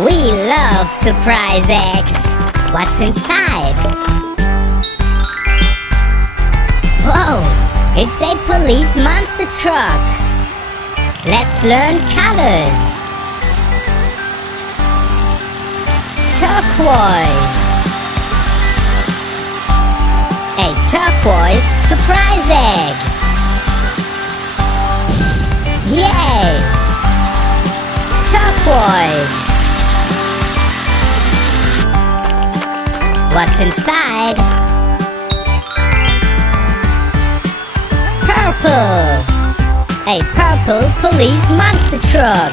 We love surprise eggs. What's inside? Whoa! It's a police monster truck. Let's learn colors. Turquoise. A turquoise surprise egg. Yay! Turquoise. What's inside? Purple. A purple police monster truck.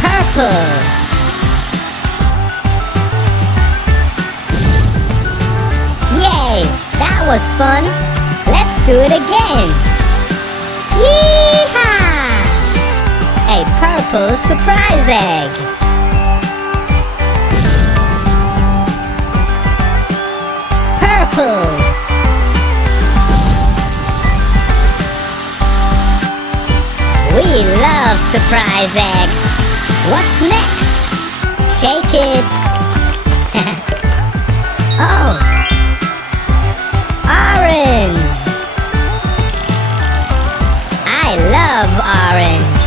Purple. Yay! That was fun. Let's do it again. Yee-haw! A purple surprise egg. Purple. We love surprise eggs. What's next? Shake it. Oh! Orange. I love orange.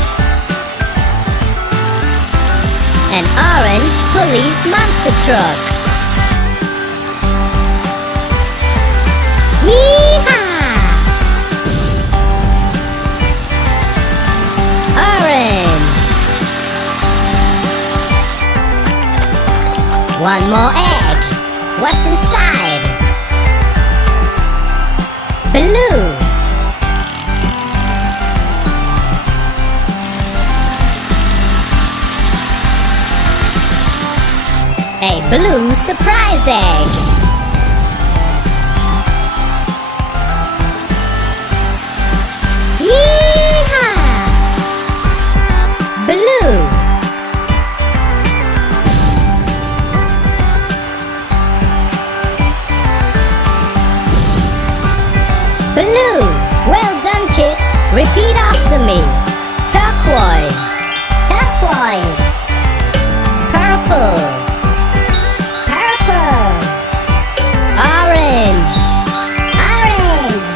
An orange police monster truck. Yee-haw! Orange. One more egg. What's inside? Blue. A blue surprise egg. Yee-haw! Blue. Blue. Well done, kids. Repeat after me. Turquoise. Turquoise. Purple. Purple. Orange. Orange.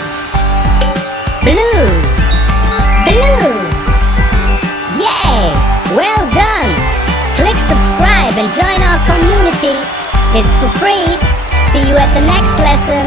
Blue. Blue. Yay! Well done. Click subscribe and join our community. It's for free. See you at the next lesson.